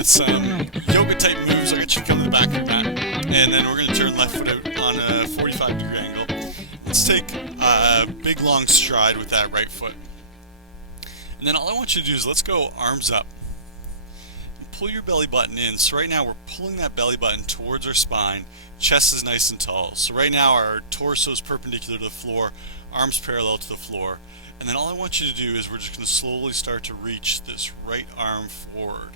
with some yoga type moves. I'll get you to come to the back of your mat, and then we're going to turn left foot out on a 45-degree angle. Let's take a big long stride with that right foot. And then all I want you to do is let's go arms up. And pull your belly button in. So right now we're pulling that belly button towards our spine. Chest is nice and tall. So right now our torso is perpendicular to the floor, arms parallel to the floor. And then all I want you to do is we're just going to slowly start to reach this right arm forward.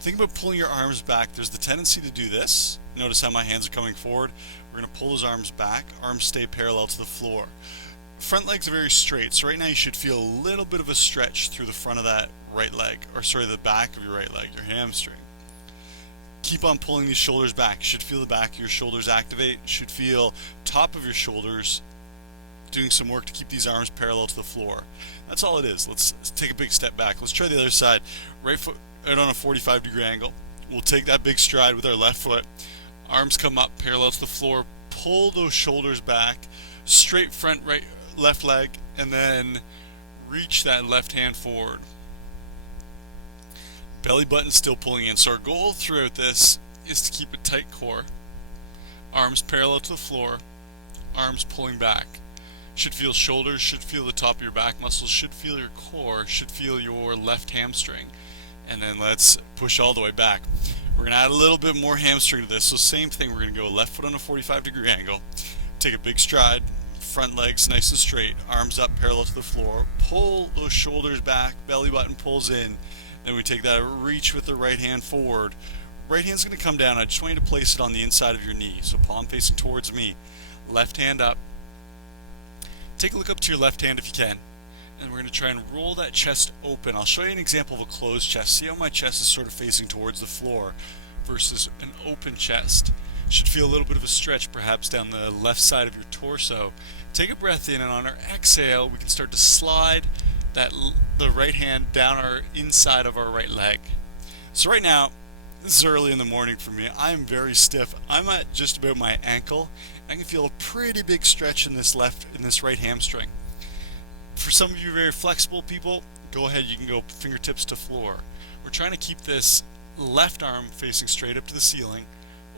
Think about pulling your arms back. There's the tendency to do this. Notice how my hands are coming forward. We're going to pull those arms back. Arms stay parallel to the floor. Front legs are very straight. So right now you should feel a little bit of a stretch through the front of that right leg, or sorry, the back of your right leg, your hamstring. Keep on pulling these shoulders back. You should feel the back of your shoulders activate. You should feel top of your shoulders doing some work to keep these arms parallel to the floor. That's all it is. Let's take a big step back. Let's try the other side. Right foot out on a 45-degree angle. We'll take that big stride with our left foot. Arms come up parallel to the floor. Pull those shoulders back. Straight front left leg, and then reach that left hand forward. Belly button still pulling in. So our goal throughout this is to keep a tight core. Arms parallel to the floor. Arms pulling back. Should feel shoulders, should feel the top of your back muscles, should feel your core, should feel your left hamstring. And then let's push all the way back. We're going to add a little bit more hamstring to this. So same thing, we're going to go left foot on a 45-degree angle. Take a big stride, front legs nice and straight, arms up parallel to the floor. Pull those shoulders back, belly button pulls in. Then we take that reach with the right hand forward. Right hand's going to come down. I just want you to place it on the inside of your knee. So palm facing towards me. Left hand up. Take a look up to your left hand if you can, and we're going to try and roll that chest open. I'll show you an example of a closed chest. See how my chest is sort of facing towards the floor versus an open chest. Should feel a little bit of a stretch perhaps down the left side of your torso. Take a breath in, and on our exhale we can start to slide the right hand down our inside of our right leg. So right now, this is early in the morning for me. I'm very stiff. I'm at just about my ankle. I can feel a pretty big stretch in this right hamstring. For some of you very flexible people, go ahead, you can go fingertips to floor. We're trying to keep this left arm facing straight up to the ceiling,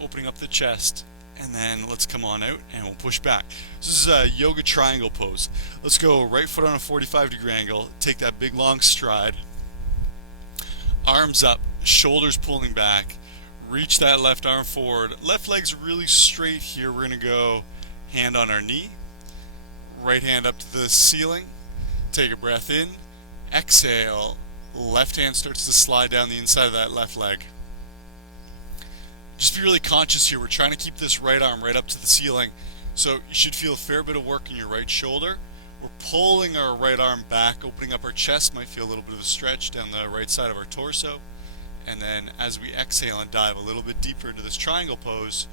opening up the chest, and then let's come on out and we'll push back. This is a yoga triangle pose. Let's go right foot on a 45-degree angle, take that big long stride, arms up, shoulders pulling back, reach that left arm forward. Left leg's really straight here. We're going to go hand on our knee, right hand up to the ceiling, take a breath in, exhale, left hand starts to slide down the inside of that left leg. Just be really conscious here. We're trying to keep this right arm right up to the ceiling, so you should feel a fair bit of work in your right shoulder. We're pulling our right arm back, opening up our chest. Might feel a little bit of a stretch down the right side of our torso. And then as we exhale and dive a little bit deeper into this triangle pose,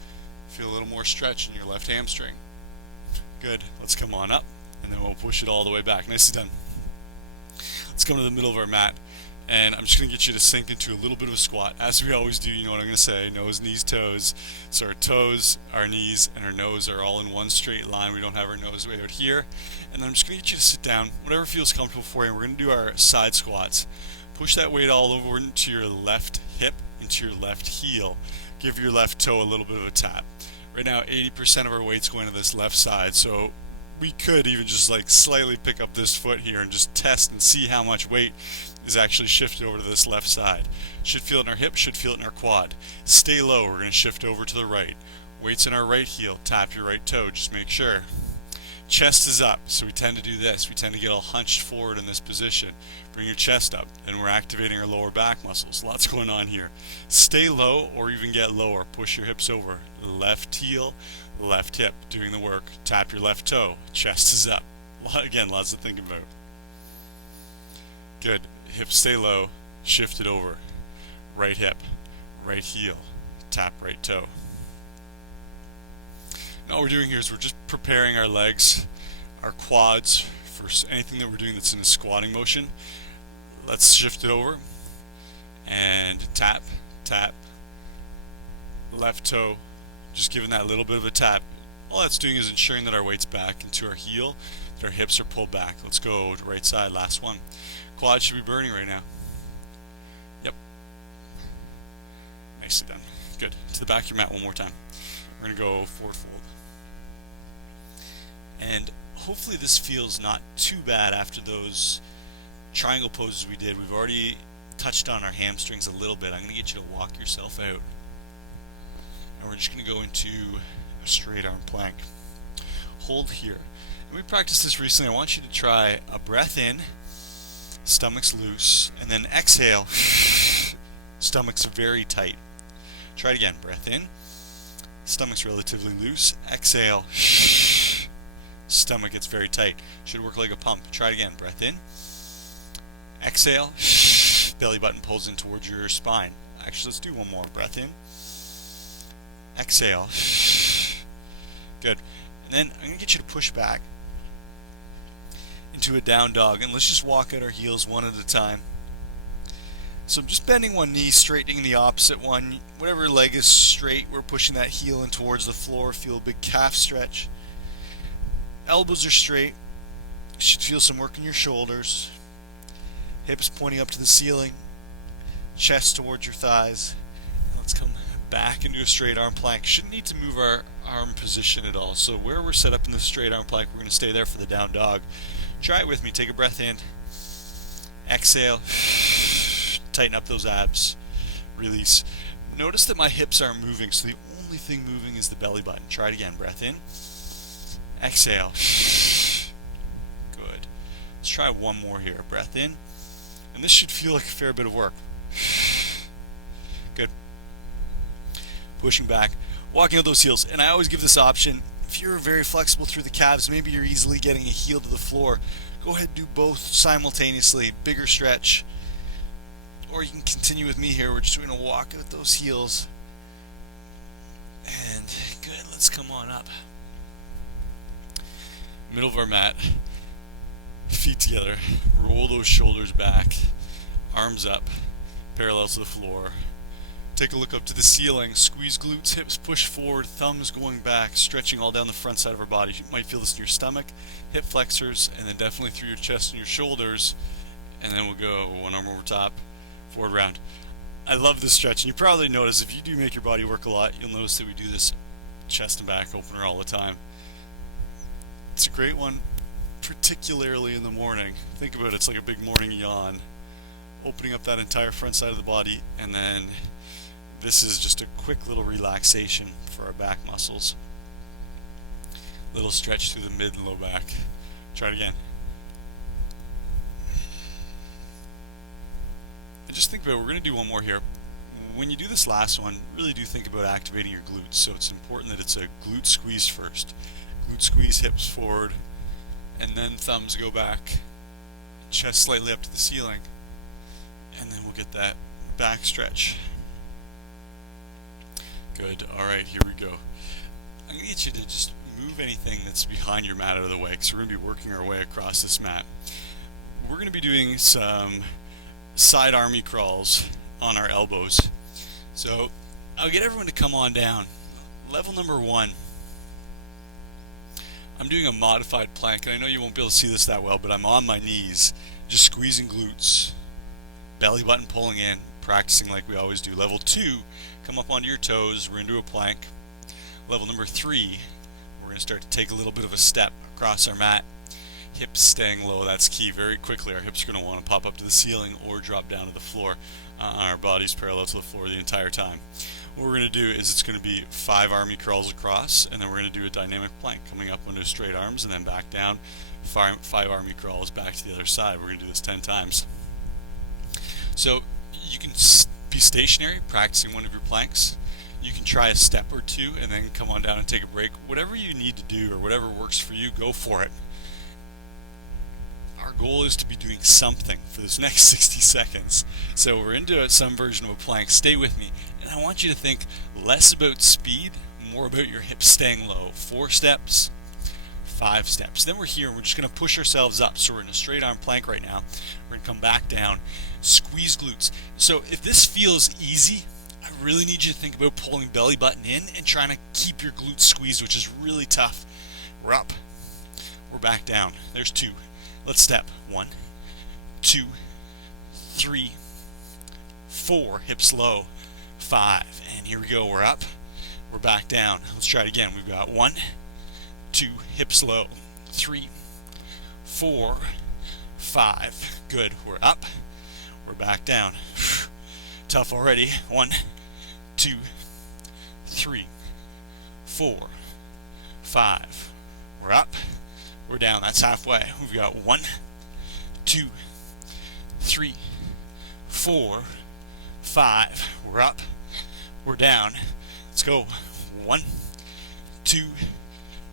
feel a little more stretch in your left hamstring. Good. Let's come on up, and then we'll push it all the way back. Nicely done. Let's come to the middle of our mat, and I'm just going to get you to sink into a little bit of a squat. As we always do, you know what I'm going to say, nose, knees, toes. So our toes, our knees, and our nose are all in one straight line. We don't have our nose way out here. And then I'm just going to get you to sit down, whatever feels comfortable for you. We're going to do our side squats. Push that weight all over into your left hip, into your left heel. Give your left toe a little bit of a tap. Right now, 80% of our weight's going to this left side, so we could even just like slightly pick up this foot here and just test and see how much weight is actually shifted over to this left side. Should feel it in our hip, should feel it in our quad. Stay low, we're going to shift over to the right. Weight's in our right heel, tap your right toe, just make sure. Chest is up, so we tend to do this. We tend to get all hunched forward in this position. Bring your chest up, and we're activating our lower back muscles. Lots going on here. Stay low or even get lower. Push your hips over. Left heel, left hip, doing the work. Tap your left toe. Chest is up. Again, lots to think about. Good. Hips stay low. Shift it over. Right hip, right heel, tap right toe. Now what we're doing here is we're just preparing our legs, our quads for anything that we're doing that's in a squatting motion. Let's shift it over and tap, tap, left toe, just giving that little bit of a tap. All that's doing is ensuring that our weight's back into our heel, that our hips are pulled back. Let's go to right side, last one. Quad should be burning right now. Yep. Nicely done. Good. To the back of your mat one more time. We're going to go forward fold. And hopefully this feels not too bad after those triangle poses we did. We've already touched on our hamstrings a little bit. I'm going to get you to walk yourself out. And we're just going to go into a straight arm plank. Hold here. And we practiced this recently. I want you to try a breath in, stomach's loose, and then exhale, stomach's very tight. Try it again. Breath in, stomach's relatively loose, exhale, stomach gets very tight. Should work like a pump. Try it again. Breath in, exhale, belly button pulls in towards your spine. Actually, let's do one more. Breath in, exhale. Good. And then I'm going to get you to push back into a down dog, and let's just walk out our heels one at a time. So I'm just bending one knee, straightening the opposite one. Whatever leg is straight, we're pushing that heel in towards the floor. Feel a big calf stretch. Elbows are straight. You should feel some work in your shoulders. Hips pointing up to the ceiling. Chest towards your thighs. Let's come back into a straight arm plank. Shouldn't need to move our arm position at all. So where we're set up in the straight arm plank, we're going to stay there for the down dog. Try it with me. Take a breath in. Exhale. Tighten up those abs. Release. Notice that my hips aren't moving, so the only thing moving is the belly button. Try it again. Breath in. Exhale. Good. Let's try one more here. Breath in. And this should feel like a fair bit of work. Good. Pushing back. Walking out those heels. And I always give this option. If you're very flexible through the calves, maybe you're easily getting a heel to the floor, go ahead and do both simultaneously. Bigger stretch. Or you can continue with me here. We're just going to walk out those heels. And good. Let's come on up. Middle of our mat. Feet together. Roll those shoulders back. Arms up. Parallel to the floor. Take a look up to the ceiling. Squeeze glutes, hips push forward, thumbs going back, stretching all down the front side of our body. You might feel this in your stomach, hip flexors, and then definitely through your chest and your shoulders. And then we'll go one arm over top, forward round. I love this stretch, and you probably notice if you do make your body work a lot, you'll notice that we do this chest and back opener all the time. It's a great one, particularly in the morning. Think about it, it's like a big morning yawn, opening up that entire front side of the body, and then this is just a quick little relaxation for our back muscles. Little stretch through the mid and low back. Try it again. And just think about it, we're going to do one more here. When you do this last one, really do think about activating your glutes. So it's important that it's a glute squeeze first. Glute squeeze, hips forward, and then thumbs go back. Chest slightly up to the ceiling. And then we'll get that back stretch. Good. Alright, here we go. I'm going to get you to just move anything that's behind your mat out of the way, because we're going to be working our way across this mat. We're going to be doing some side army crawls on our elbows. So I'll get everyone to come on down. Level number 1. I'm doing a modified plank, and I know you won't be able to see this that well, but I'm on my knees, just squeezing glutes, belly button pulling in, practicing like we always do. Level 2, come up onto your toes, we're into a plank. Level number 3, we're going to start to take a little bit of a step across our mat. Hips staying low, that's key. Very quickly our hips are going to want to pop up to the ceiling or drop down to the floor. Our body's parallel to the floor the entire time. What we're going to do is it's going to be 5 army crawls across, and then we're going to do a dynamic plank, coming up onto straight arms and then back down. 5 army crawls back to the other side. We're going to do this 10 times. So you can be stationary, practicing one of your planks. You can try a step or two and then come on down and take a break. Whatever you need to do or whatever works for you, go for it. Our goal is to be doing something for this next 60 seconds. So we're into some version of a plank. Stay with me. And I want you to think less about speed, more about your hips staying low. 4 steps, 5 steps. Then we're here and we're just going to push ourselves up. So we're in a straight arm plank right now. We're going to come back down, squeeze glutes. So if this feels easy, I really need you to think about pulling belly button in and trying to keep your glutes squeezed, which is really tough. We're up. We're back down. There's 2. Let's step. 1, 2, 3, 4. Hips low. 5, and here we go, we're up, we're back down. Let's try it again. We've got 1, 2, hips low, 3, 4, 5, good, we're up, we're back down. Tough already. 1, 2, 3, 4, 5, we're up, we're down. That's halfway. We've got 1, 2, 3, 4, 5, we're up, we're down. Let's go. 1, 2,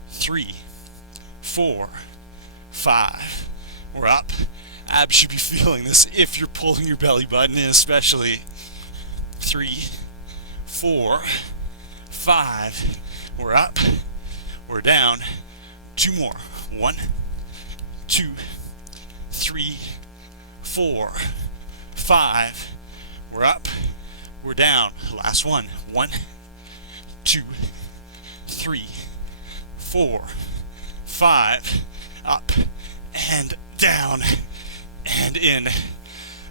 3, 4, 5, we're up. Abs should be feeling this if you're pulling your belly button in, especially. 3, 4, 5, we're up, we're down. 2 more. 1, 2, 3, 4, 5, we're up, we're down. Last one. 1, 2, 3, 4, 5, up and down and in.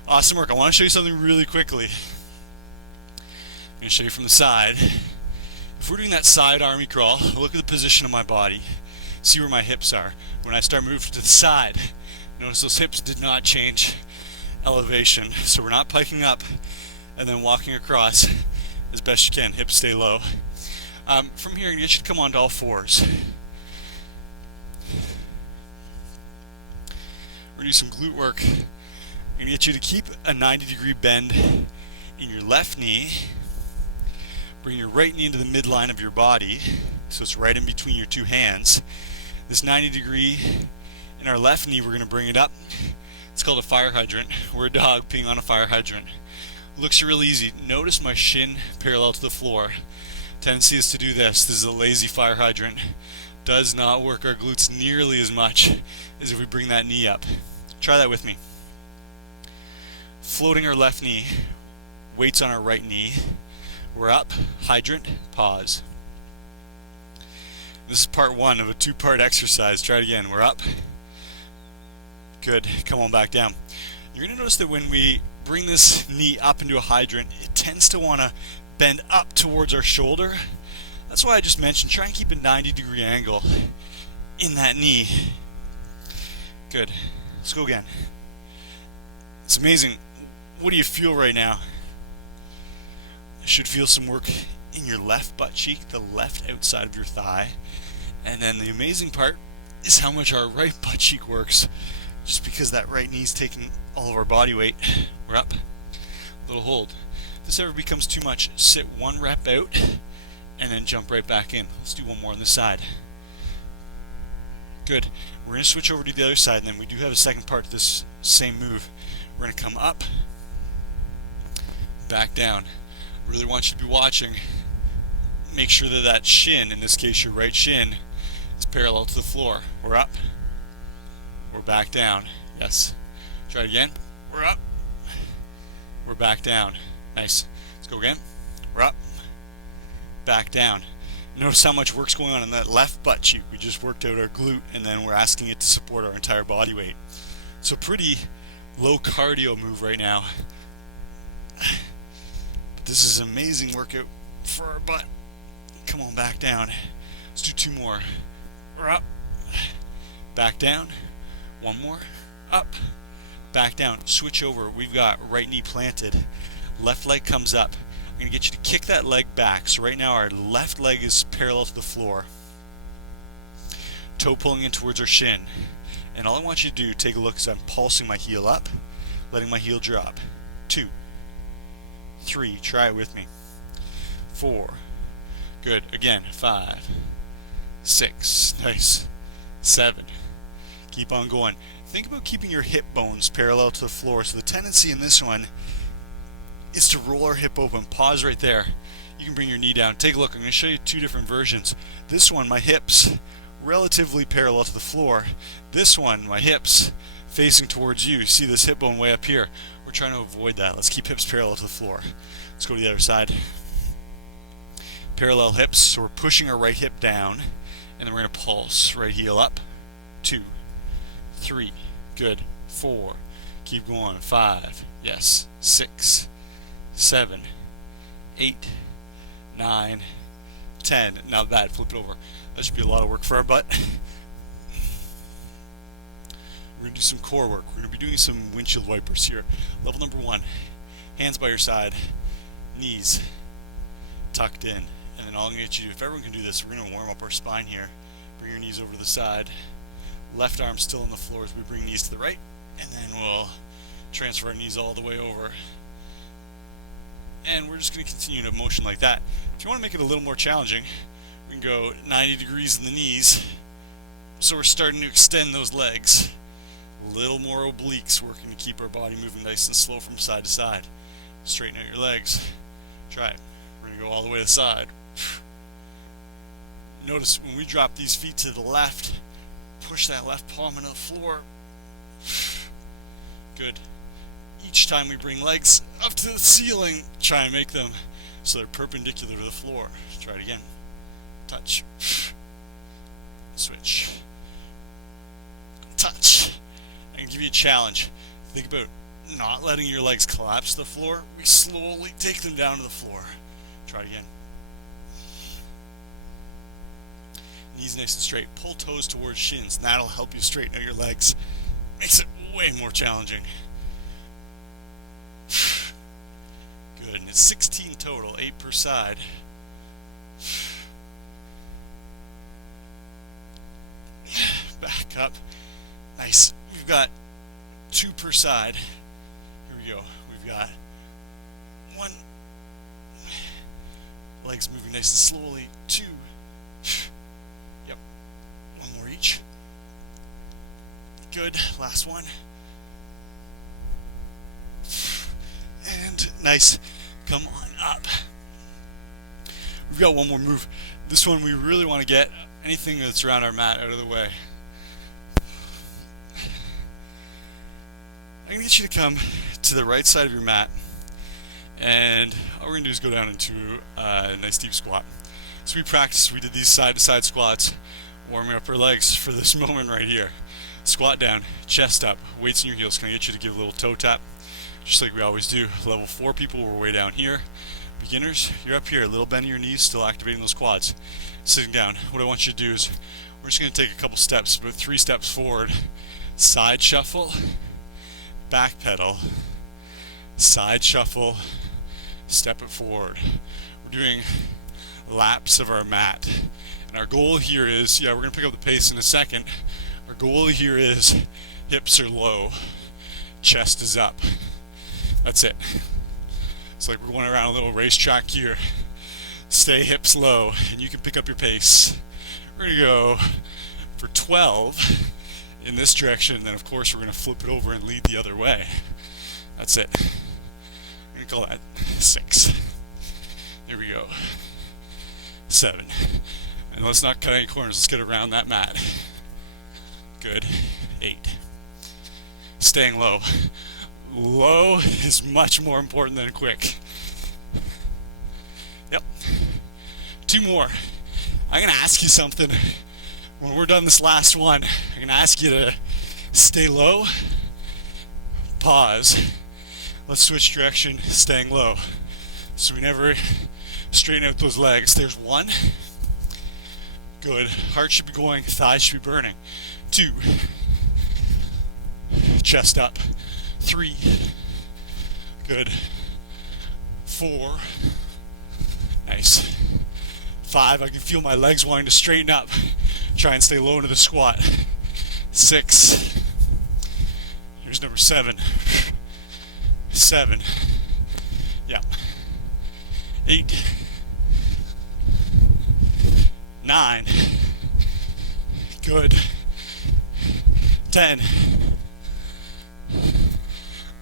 Awesome work. I want to show you something really quickly. I'm going to show you from the side. If we're doing that side army crawl, look at the position of my body. See where my hips are. When I start moving to the side, notice those hips did not change elevation. So we're not piking up and then walking across as best you can. Hips stay low. From here, you should come onto all fours. We're going to do some glute work. I'm going to get you to keep a 90-degree bend in your left knee. Bring your right knee into the midline of your body, so it's right in between your two hands. This 90-degree in our left knee, we're going to bring it up. It's called a fire hydrant. We're a dog peeing on a fire hydrant. Looks real easy. Notice my shin parallel to the floor. Tendency is to do this. This is a lazy fire hydrant. Does not work our glutes nearly as much as if we bring that knee up. Try that with me. Floating our left knee, weights on our right knee. We're up, hydrant, pause. This is part 1 of a 2-part exercise. Try it again. We're up. Good. Come on back down. You're going to notice that when we bring this knee up into a hydrant, it tends to want to bend up towards our shoulder. That's why I just mentioned try and keep a 90-degree angle in that knee. Good. Let's go again. It's amazing. What do you feel right now? You should feel some work in your left butt cheek, the left outside of your thigh. And then the amazing part is how much our right butt cheek works, just because that right knee's taking all of our body weight. We're up. Little hold. If this ever becomes too much, sit 1 rep out and then jump right back in. Let's do 1 more on this side. Good. We're going to switch over to the other side, and then we do have a second part to this same move. We're going to come up, back down. Really want you to be watching. Make sure that that shin, in this case your right shin, is parallel to the floor. We're up. We're back down. Yes. Try it again. We're up. We're back down. Nice. Let's go again. We're up. Back down. Notice how much work's going on in that left butt cheek. We just worked out our glute, and then we're asking it to support our entire body weight. So pretty low cardio move right now. But this is an amazing workout for our butt. Come on, back down. Let's do 2 more. We're up. Back down. 1 more. Up. Back down. Switch over. We've got right knee planted. Left leg comes up. I'm going to get you to kick that leg back. So right now our left leg is parallel to the floor. Toe pulling in towards our shin. And all I want you to do, take a look as I'm pulsing my heel up, letting my heel drop. 2, 3, try it with me. 4, good. Again, 5, 6, nice. 7, keep on going. Think about keeping your hip bones parallel to the floor. So the tendency in this one is to roll our hip open. Pause right there. You can bring your knee down. Take a look. I'm going to show you 2 different versions. This one, my hips relatively parallel to the floor. This one, my hips facing towards you. See this hip bone way up here. We're trying to avoid that. Let's keep hips parallel to the floor. Let's go to the other side. Parallel hips. So we're pushing our right hip down, and then we're going to pulse. Right heel up. 2, 3, good. 4, keep going. 5, yes. 6, 7, 8, 9, 10. Now that, flip it over. That should be a lot of work for our butt. We're going to do some core work. We're going to be doing some windshield wipers here. Level number 1, hands by your side, knees tucked in. And then all I'm going to get you to do, if everyone can do this, we're going to warm up our spine here. Bring your knees over to the side. Left arm still on the floor as we bring knees to the right. And then we'll transfer our knees all the way over. And we're just going to continue to motion like that. If you want to make it a little more challenging, we can go 90 degrees in the knees. So we're starting to extend those legs. A little more obliques, working to keep our body moving nice and slow from side to side. Straighten out your legs. Try it. We're going to go all the way to the side. Notice when we drop these feet to the left, push that left palm into the floor. Good. Each time we bring legs up to the ceiling, try and make them so they're perpendicular to the floor. Try it again. Touch. Switch. Touch. I can give you a challenge. Think about not letting your legs collapse to the floor. We slowly take them down to the floor. Try it again. Knees nice and straight. Pull toes towards shins, and that'll help you straighten out your legs. Makes it way more challenging. Good, and it's 16 total, 8 per side. Back up. Nice. We've got 2 per side. Here we go. We've got 1. Legs moving nice and slowly. 2. Yep. 1 more each. Good. Last one. And nice. Come on up. We've got 1 more move. This one we really want to get anything that's around our mat out of the way. I'm going to get you to come to the right side of your mat, and all we're going to do is go down into a nice deep squat. So we practiced, we did these side-to-side squats, warming up our legs for this moment right here. Squat down, chest up, weights in your heels. Can I get you to give a little toe tap? Just like we always do. Level 4 people, we're way down here. Beginners, you're up here, a little bend in your knees, still activating those quads. Sitting down, what I want you to do is, we're just going to take a couple steps, about 3 steps forward. Side shuffle, back pedal, side shuffle, step it forward. We're doing laps of our mat. And our goal here is, we're going to pick up the pace in a second. Our goal here is hips are low, chest is up. That's it. It's like we're going around a little racetrack here. Stay hips low, and you can pick up your pace. We're going to go for 12 in this direction, and then of course we're going to flip it over and lead the other way. That's it. I'm going to call that 6. There we go. 7. And let's not cut any corners, let's get around that mat. Good. 8. Staying low. Low is much more important than quick. Yep. 2 more. I'm going to ask you something. When we're done this last one, I'm going to ask you to stay low, pause, let's switch direction, staying low. So we never straighten out those legs. There's 1. Good. Heart should be going, thighs should be burning. 2. Chest up. 3. Good. 4. Nice. 5. I can feel my legs wanting to straighten up. Try and stay low into the squat. 6. Here's number 7. 7. Yeah. 8. 9. Good. 10.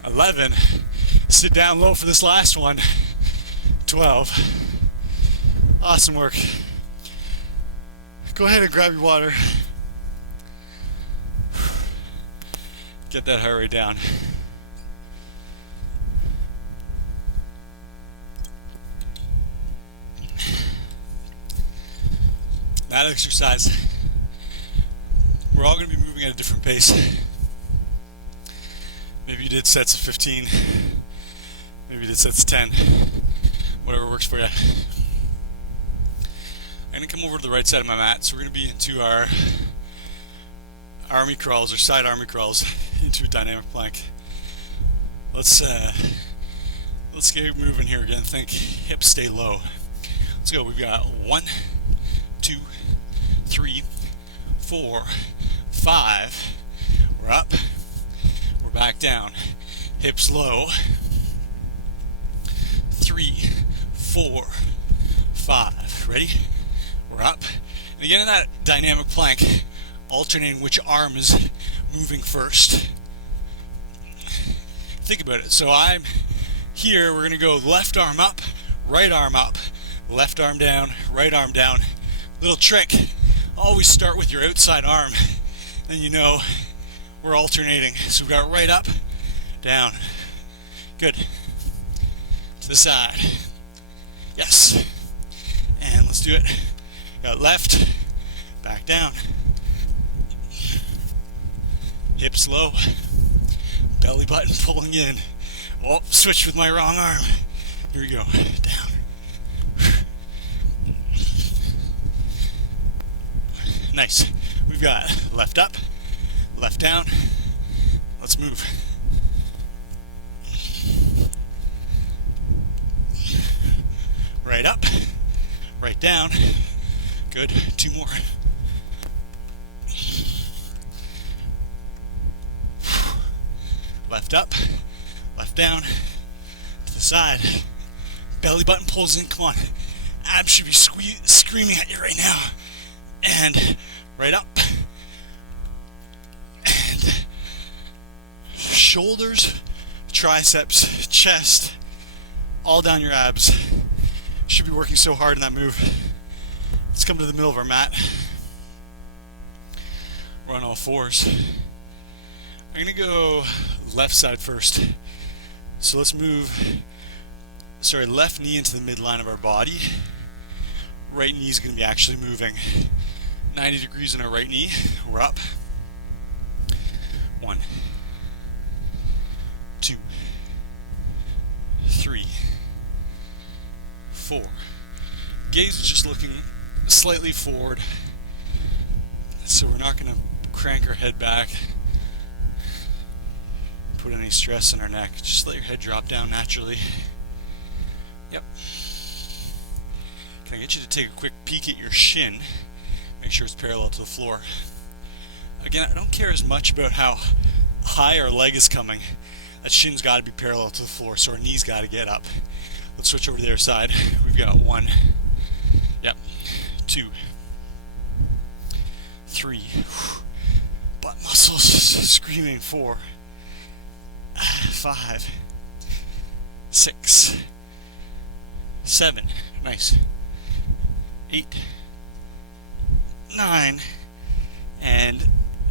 11. Sit down low for this last one. 12. Awesome work. Go ahead and grab your water. Get that heart rate down. That exercise, we're all going to be moving at a different pace. Maybe you did sets of 15. Maybe you did sets of 10. whatever works for you. I'm going to come over to the right side of my mat, so we're going to be into our army crawls, or side army crawls, into a dynamic plank. Let's get moving here again. Think hips stay low. Let's go. We've got 1, 2, 3, 4, 5. We're up. We're back down. Hips low. 3, 4, 5. Ready? We're up. And again in that dynamic plank, alternating which arm is moving first. Think about it. So I'm here, we're going to go left arm up, right arm up, left arm down, right arm down. Little trick, always start with your outside arm, then you know we're alternating. So we've got right up, down. Good. To the side. Yes. And let's do it. Got left, back down. Hips low, belly button pulling in. Oh, switch with my wrong arm. Here we go. Down. Nice. We've got left up, left down. Let's move. Right up, right down. Good. 2 more. Left up, left down, to the side. Belly button pulls in. Come on. Abs should be screaming at you right now. And right up. And shoulders, triceps, chest, all down your abs. Should be working so hard in that move. Let's come to the middle of our mat. We're on all fours. I'm going to go left side first. So let's move, left knee into the midline of our body. Right knee is going to be actually moving 90 degrees in our right knee. We're up. 1, 2, 3, 4. Gaze is just looking slightly forward, so we're not going to crank our head back, put any stress in our neck. Just let your head drop down naturally. Yep. Can I get you to take a quick peek at your shin? Make sure it's parallel to the floor. Again, I don't care as much about how high our leg is coming. That shin's got to be parallel to the floor, so our knees got to get up. Let's switch over to the other side. We've got 1, yep, 2, 3, butt muscles screaming. 4, 5, 6, 7, nice, 8, 9, and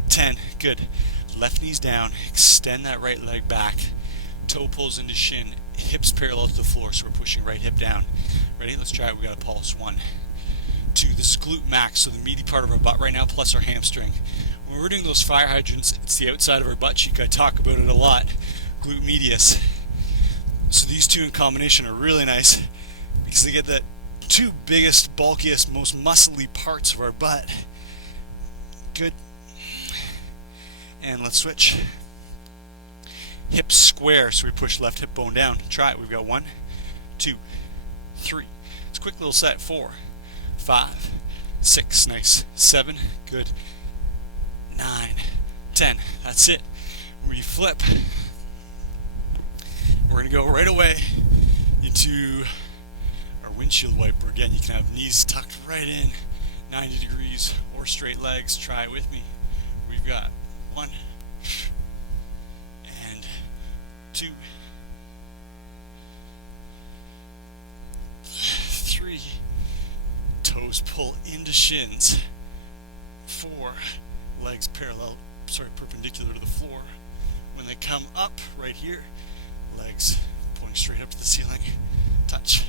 10. Good. Left knee's down. Extend that right leg back. Toe pulls into shin. Hips parallel to the floor, so we're pushing right hip down. Ready? Let's try it. We got a pulse. 1, 2. This is glute max, so the meaty part of our butt right now, plus our hamstring. When we're doing those fire hydrants, it's the outside of our butt cheek. I talk about it a lot. Glute medius. So these two in combination are really nice because they get the 2 biggest, bulkiest, most muscly parts of our butt. Good. And let's switch. Hips square, so we push left hip bone down. Try it. We've got 1, 2, 3. It's a quick little set. 4, 5, 6. Nice. 7. Good. 9, 10. That's it. We flip. We're going to go right away into our windshield wiper. Again, you can have knees tucked right in, 90 degrees, or straight legs. Try it with me. We've got 1 and 2, 3. Toes pull into shins. 4. Legs perpendicular to the floor. When they come up right here, legs pointing straight up to the ceiling. Touch.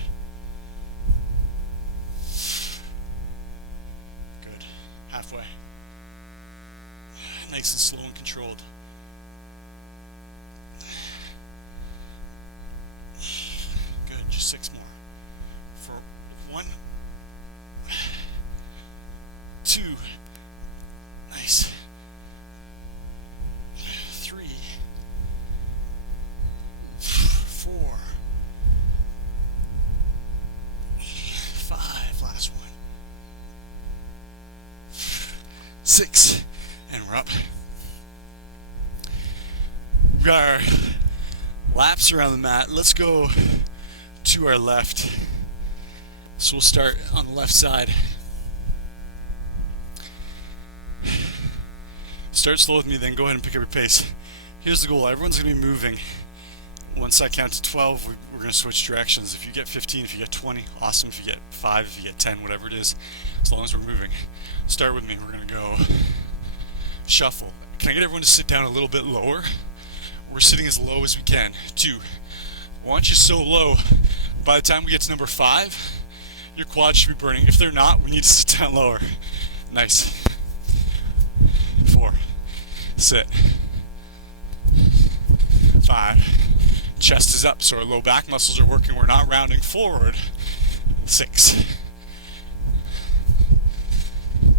Good. Halfway. Nice and slow and controlled. Good. Just 6 more. for 1, 2, nice, 3, 4, 5, last one, 6, and we're up. We got our laps around the mat. Let's go to our left. So we'll start on the left side. Start slow with me, then go ahead and pick up your pace. Here's the goal. Everyone's going to be moving. Once I count to 12, we're going to switch directions. If you get 15, if you get 20, awesome. If you get 5, if you get 10, whatever it is, as long as we're moving. Start with me. We're going to go shuffle. Can I get everyone to sit down a little bit lower? We're sitting as low as we can. 2. I want you so low, by the time we get to number 5, your quads should be burning. If they're not, we need to sit down lower. Nice. 4. Sit. 5. Chest is up, so our low back muscles are working. We're not rounding forward. 6.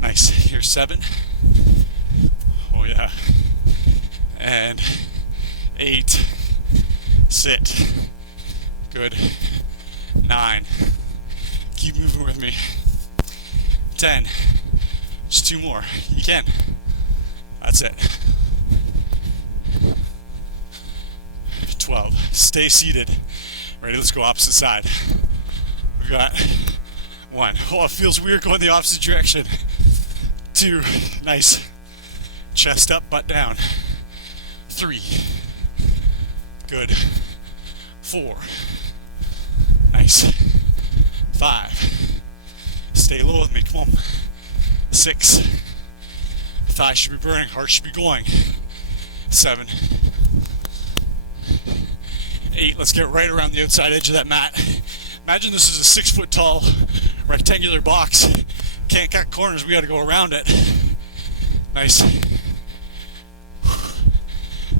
Nice. Here's 7. Oh yeah. And 8. Sit. Good. 9. Keep moving with me. 10. Just 2 more. You can. That's it. 12. Stay seated. Ready? Let's go opposite side. We got 1. Oh, it feels weird going the opposite direction. 2. Nice. Chest up, butt down. 3. Good. 4. Nice. 5. Stay low with me. Come on. 6. Thighs should be burning. Heart should be going. 7. 8. Let's get right around the outside edge of that mat. Imagine this is a 6 foot tall rectangular box. Can't cut corners. We got to go around it. Nice.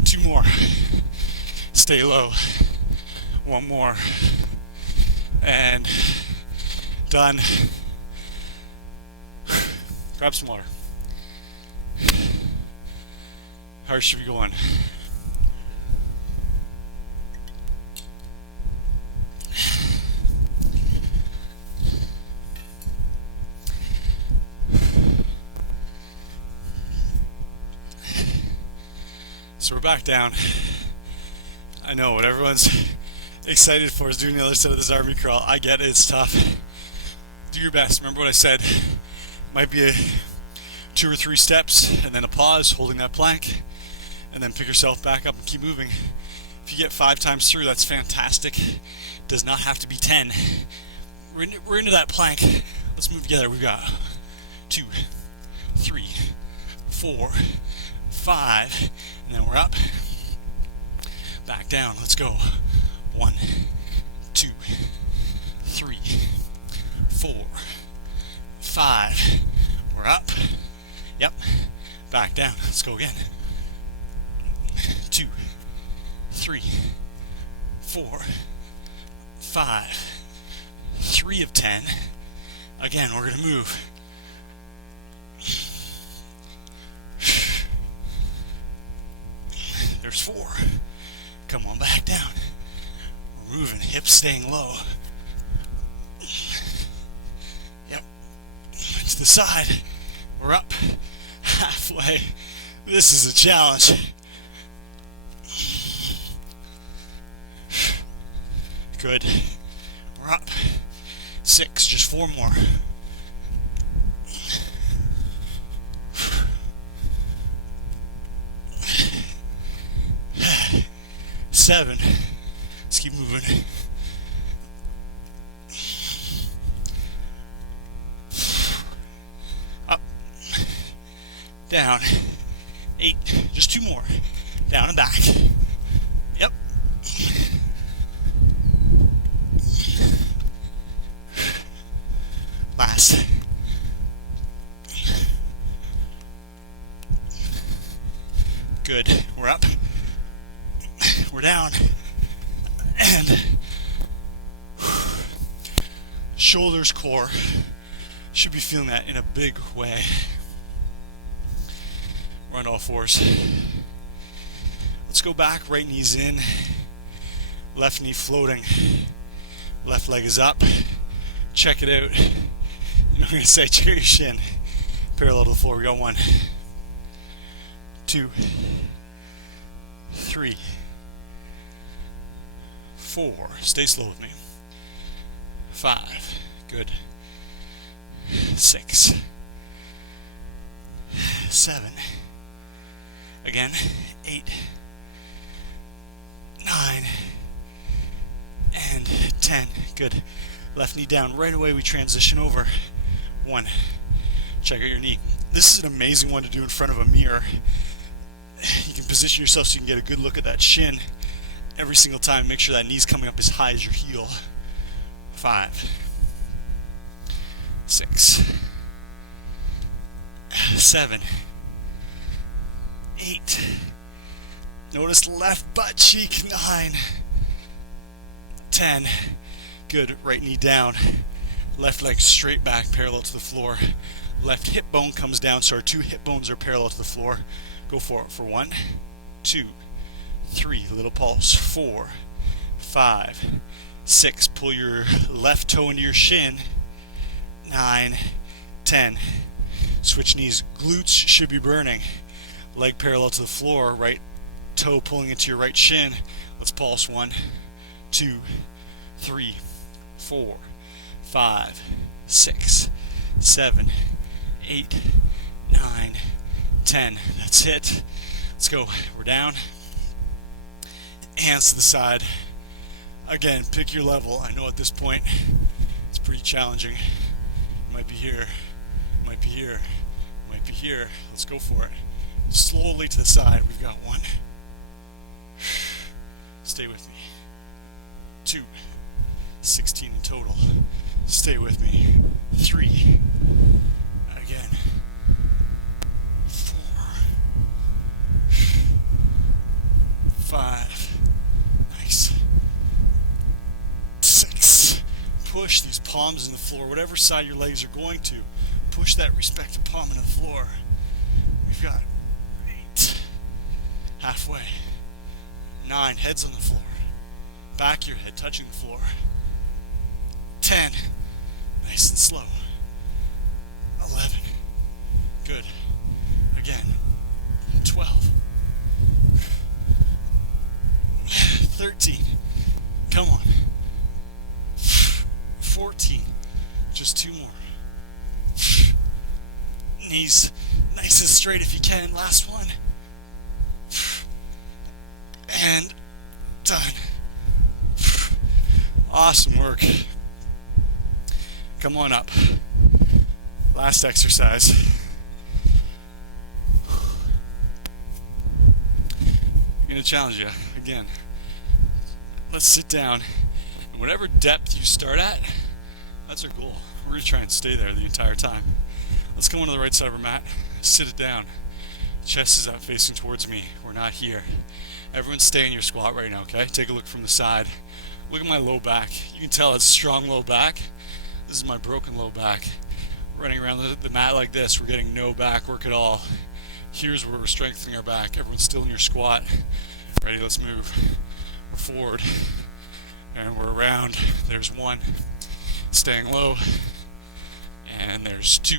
2 more. Stay low. 1 more. And done. Grab some water. Heart should be going. So we're back down. I know what everyone's excited for is doing the other side of this army crawl. I get it, it's tough. Do your best. Remember what I said. Might be 2 or 3 steps and then a pause, holding that plank, and then pick yourself back up and keep moving. If you get 5 times through, that's fantastic. Does not have to be 10. We're into that plank. Let's move together. We've got 2, 3, 4, 5, and then we're up. Back down. Let's go. 1, 2, 3, 4, 5. We're up. Yep. Back down. Let's go again. 2, 3, 4, 5. 3 of 10. Again, we're going to move. There's 4. Come on back down. We're moving. Hips staying low. Yep. To the side. We're up. Halfway. This is a challenge. Good. We're up. 6. Just 4 more. 7. Let's keep moving. 'Up. Down. 8. Just 2 more. Down and back. Yep. Last. Good. We're up. We're down. And shoulders, core. Should be feeling that in a big way. We're on all fours. Let's go back, right knee's in, left knee floating, left leg is up. Check it out. I'm going to say check out your shin. Parallel to the floor. We got 1, 2, 3, 4. Stay slow with me. 5. Good. 6. 7. Again. 8. 9. And 10. Good. Left knee down. Right away we transition over. 1. Check out your knee. This is an amazing one to do in front of a mirror. You can position yourself so you can get a good look at that shin every single time. Make sure that knee's coming up as high as your heel. 5. 6. 7. 8. Notice left butt cheek. 9. 10. Good. Right knee down. Left leg straight back, parallel to the floor. Left hip bone comes down, so our 2 hip bones are parallel to the floor. Go for it for 1, 2, 3. Little pulse. 4, 5, 6. Pull your left toe into your shin. 9, 10. Switch knees. Glutes should be burning. Leg parallel to the floor. Right toe pulling into your right shin. Let's pulse. 1, 2, 3, 4, 5, 6, 7, 8, 9, 10. That's it. Let's go. We're down. Hands to the side. Again, pick your level. I know at this point it's pretty challenging. Might be here. Might be here. Might be here. Let's go for it. Slowly to the side. We've got 1. Stay with me. 2. 16 in total. Stay with me. 3. Again. 4. 5. Nice. 6. Push these palms in the floor. Whatever side your legs are going to, push that respective palm into the floor. We've got 8. Halfway. 9. Heads on the floor. Back of your head touching the floor. 10. Nice and slow. 11. Good. Again. 12. 13. Come on. 14. Just 2 more. Knees nice and straight if you can. Last one. And done. Awesome work. Come on up. Last exercise. I'm going to challenge you again. Let's sit down. And whatever depth you start at, that's our goal. We're going to try and stay there the entire time. Let's come onto the right side of our mat. Sit it down. Chest is out facing towards me. We're not here. Everyone stay in your squat right now, okay? Take a look from the side. Look at my low back. You can tell it's a strong low back. This is my broken low back. Running around the mat like this, we're getting no back work at all. Here's where we're strengthening our back. Everyone's still in your squat. Ready, let's move. We're forward. And we're around. There's 1. Staying low. And there's 2.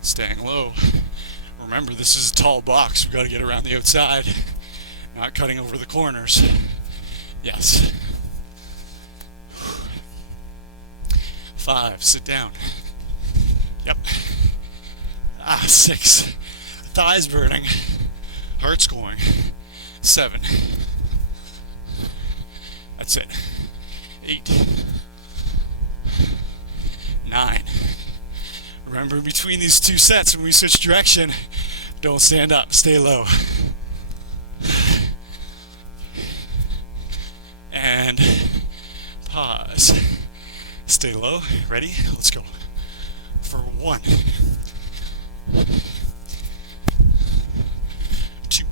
Staying low. Remember, this is a tall box. We've got to get around the outside. Not cutting over the corners. Yes. 5. Sit down. Yep. 6. Thighs burning. Heart's going. 7. That's it. 8. 9. Remember, between these 2 sets, when we switch direction, don't stand up. Stay low. And pause. Stay low. Ready? Let's go. For 1. 2.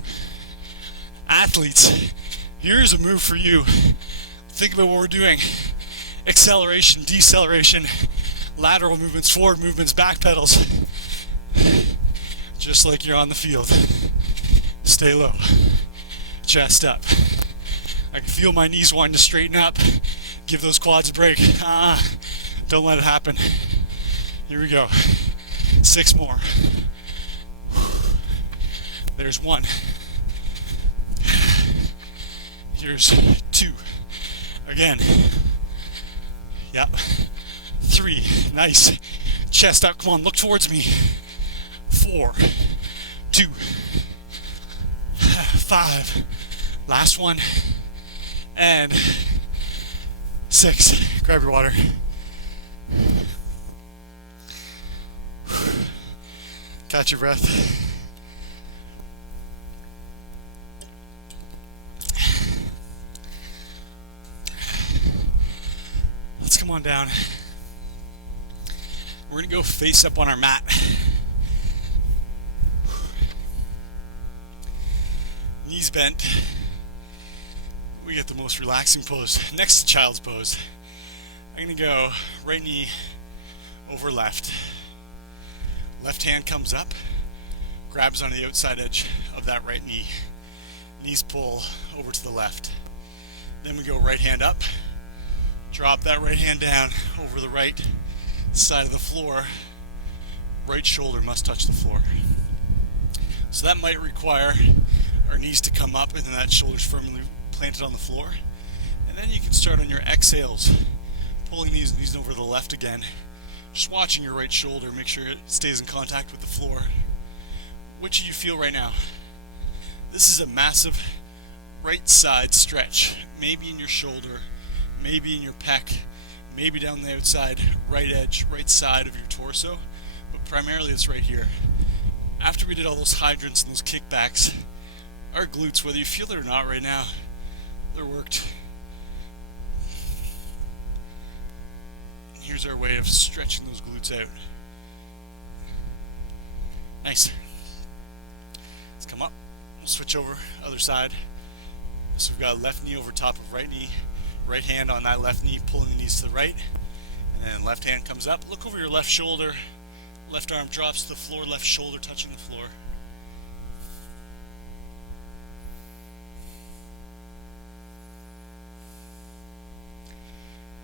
Athletes, here's a move for you. Think about what we're doing. acceleration, deceleration, lateral movements, forward movements, back pedals, just like you're on the field. Stay low, chest up. I can feel my knees wanting to straighten up. Give those quads a break. Don't let it happen. Here we go. 6 more. There's 1. Here's 2. Again. Yep. 3. Nice. Chest up. Come on, look towards me. 4. 2. 5. Last one. And 6. Grab your water. Catch your breath. Let's come on down. We're going to go face up on our mat. Knees bent. We get the most relaxing pose, next to child's pose. I'm going to go right knee over left. Left hand comes up, grabs onto the outside edge of that right knee. Knees pull over to the left. Then we go right hand up, drop that right hand down over the right side of the floor. Right shoulder must touch the floor. So that might require our knees to come up and then that shoulder's firmly planted on the floor. And then you can start on your exhales, pulling these knees over to the left again. Just watching your right shoulder, make sure it stays in contact with the floor. Which do you feel right now? This is a massive right side stretch. Maybe in your shoulder, maybe in your pec, maybe down the outside, right edge, right side of your torso, but primarily it's right here. After we did all those hydrants and those kickbacks, our glutes, whether you feel it or not right now, they're worked. Here's our way of stretching those glutes out. Nice. Let's come up. We'll switch over, other side. So we've got left knee over top of right knee, right hand on that left knee, pulling the knees to the right, and then left hand comes up. Look over your left shoulder, left arm drops to the floor, left shoulder touching the floor.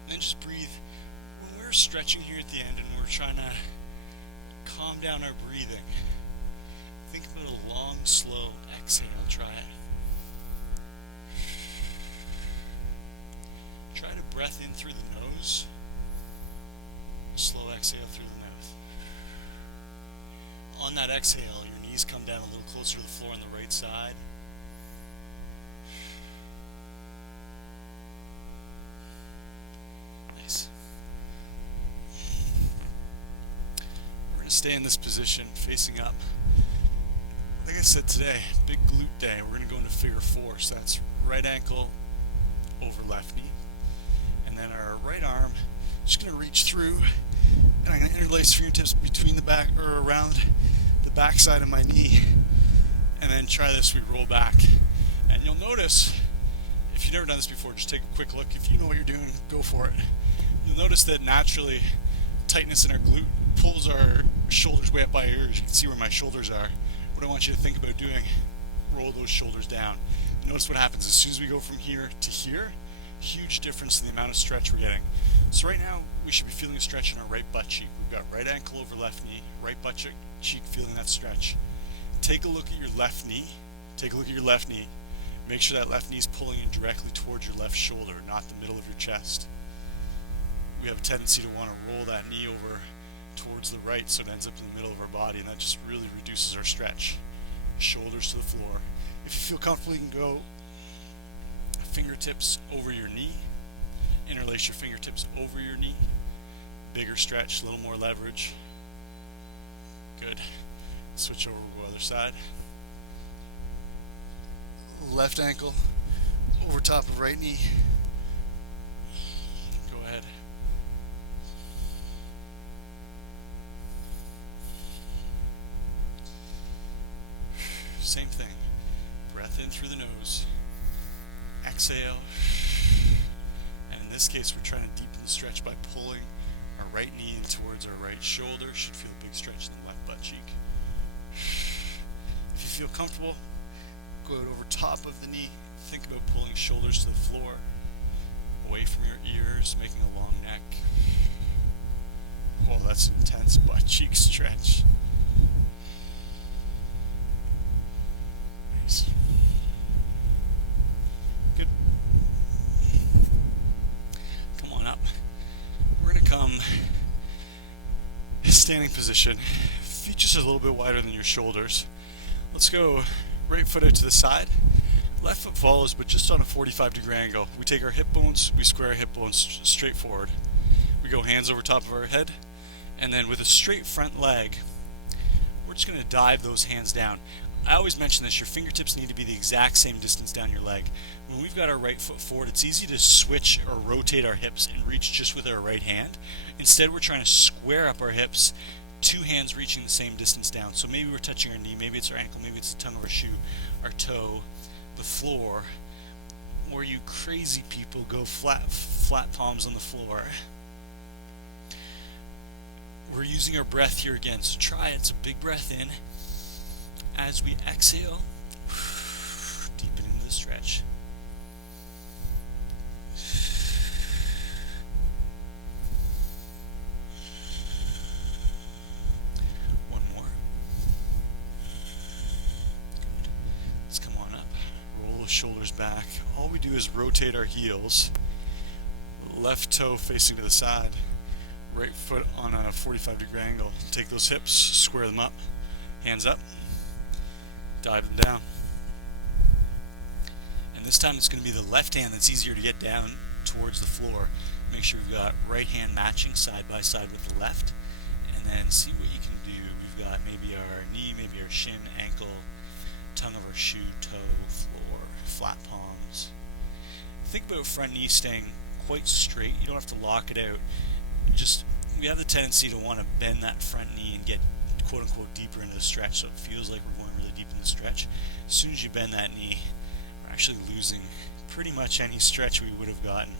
And then just breathe. When we're stretching here at the end and we're trying to calm down our breathing, think about a long, slow exhale. Try it. Try to breath in through the nose. Slow exhale through the mouth. On that exhale, your knees come down a little closer to the floor on the right side. Nice. We're going to stay in this position, facing up. Like I said today, big glute day. We're going to go into figure 4. So that's right ankle over left knee. And then our right arm, just going to reach through, and I'm going to interlace fingertips between the back, or around the back side of my knee, and then try this, we roll back. And you'll notice, if you've never done this before, just take a quick look. If you know what you're doing, go for it. You'll notice that naturally, tightness in our glute pulls our shoulders way up by our ears. You can see where my shoulders are. What I want you to think about doing, roll those shoulders down. Notice what happens as soon as we go from here to here. Huge difference in the amount of stretch we're getting. So right now we should be feeling a stretch in our right butt cheek. We've got right ankle over left knee, right butt cheek feeling that stretch. Take a look at your left knee. Take a look at your left knee. Make sure that left knee is pulling in directly towards your left shoulder, not the middle of your chest. We have a tendency to want to roll that knee over towards the right so it ends up in the middle of our body, and that just really reduces our stretch. Shoulders to the floor. If you feel comfortable, you can go fingertips over your knee. Interlace your fingertips over your knee. Bigger stretch, a little more leverage. Good. Switch over to the other side. Left ankle over top of right knee. Go ahead. Same thing. Breath in through the nose. Exhale. And this case, we're trying to deepen the stretch by pulling our right knee in towards our right shoulder. Should feel a big stretch in the left butt cheek. If you feel comfortable, go over top of the knee. Think about pulling shoulders to the floor, away from your ears, making a long neck. Oh, that's an intense butt cheek stretch. Nice. Good. Come on up. We're going to come standing position. Feet just a little bit wider than your shoulders. Let's go right foot out to the side. Left foot follows, but just on a 45-degree angle. We take our hip bones, we square our hip bones straight forward. We go hands over top of our head, and then with a straight front leg, we're just going to dive those hands down. I always mention this, your fingertips need to be the exact same distance down your leg. When we've got our right foot forward, it's easy to switch or rotate our hips and reach just with our right hand. Instead, we're trying to square up our hips, two hands reaching the same distance down. So maybe we're touching our knee, maybe it's our ankle, maybe it's the tongue of our shoe, our toe, the floor, or you crazy people go flat palms on the floor. We're using our breath here again, so try it. It's a big breath in. As we exhale, deepen into the stretch. One more. Good. Let's come on up. Roll those shoulders back. All we do is rotate our heels. Left toe facing to the side. Right foot on a 45-degree angle. Take those hips, square them up. Hands up. Dive them down. And this time it's going to be the left hand that's easier to get down towards the floor. Make sure we've got right hand matching side by side with the left, and then see what you can do. We've got maybe our knee, maybe our shin, ankle, tongue of our shoe, toe, floor, flat palms. Think about front knee staying quite straight. You don't have to lock it out. We have the tendency to want to bend that front knee and get quote unquote deeper into the stretch, so it feels like we're going really deep in the stretch. As soon as you bend that knee, we're actually losing pretty much any stretch we would have gotten.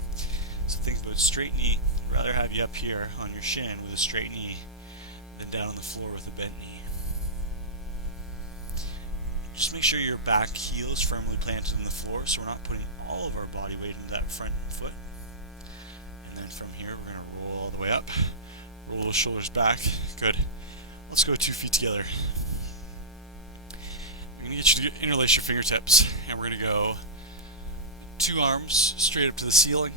So think about straight knee. I'd rather have you up here on your shin with a straight knee than down on the floor with a bent knee. Just make sure your back heel is firmly planted in the floor, so we're not putting all of our body weight into that front foot. And then from here, we're going to roll all the way up. Roll those shoulders back. Good. Let's go 2 feet together. I'm going to get you to interlace your fingertips, and we're going to go 2 arms straight up to the ceiling.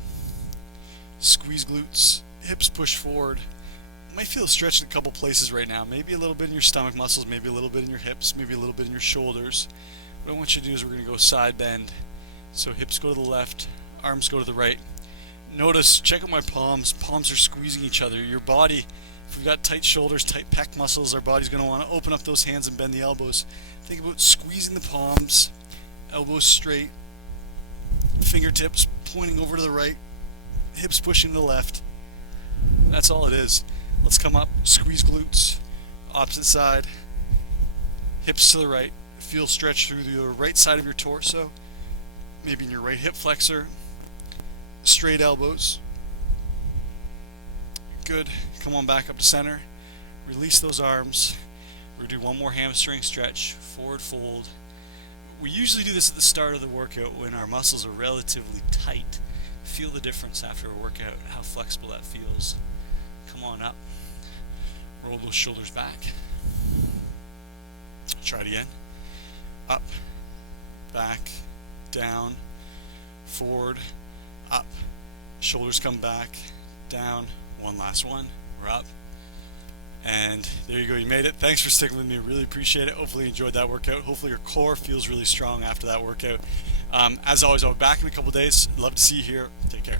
Squeeze glutes, hips push forward. You might feel a stretch in a couple places right now. Maybe a little bit in your stomach muscles, maybe a little bit in your hips, maybe a little bit in your shoulders. What I want you to do is we're going to go side bend. So hips go to the left, arms go to the right. Notice, check out my palms. Palms are squeezing each other. Your body, if we've got tight shoulders, tight pec muscles, our body's going to want to open up those hands and bend the elbows. Think about squeezing the palms, elbows straight, fingertips pointing over to the right, hips pushing to the left. That's all it is. Let's come up, squeeze glutes, opposite side, hips to the right. Feel stretch through the right side of your torso, maybe in your right hip flexor. Straight elbows. Good. Come on back up to center. Release those arms. We're going to do one more hamstring stretch. Forward fold. We usually do this at the start of the workout when our muscles are relatively tight. Feel the difference after a workout, how flexible that feels. Come on up. Roll those shoulders back. Try it again. Up, back, down, forward, up. Shoulders come back, down. One last one. We're up. And there you go, you made it. Thanks for sticking with me. Really appreciate it. Hopefully you enjoyed that workout. Hopefully your core feels really strong after that workout. As always, I'll be back in a couple days. Love to see you here. Take care.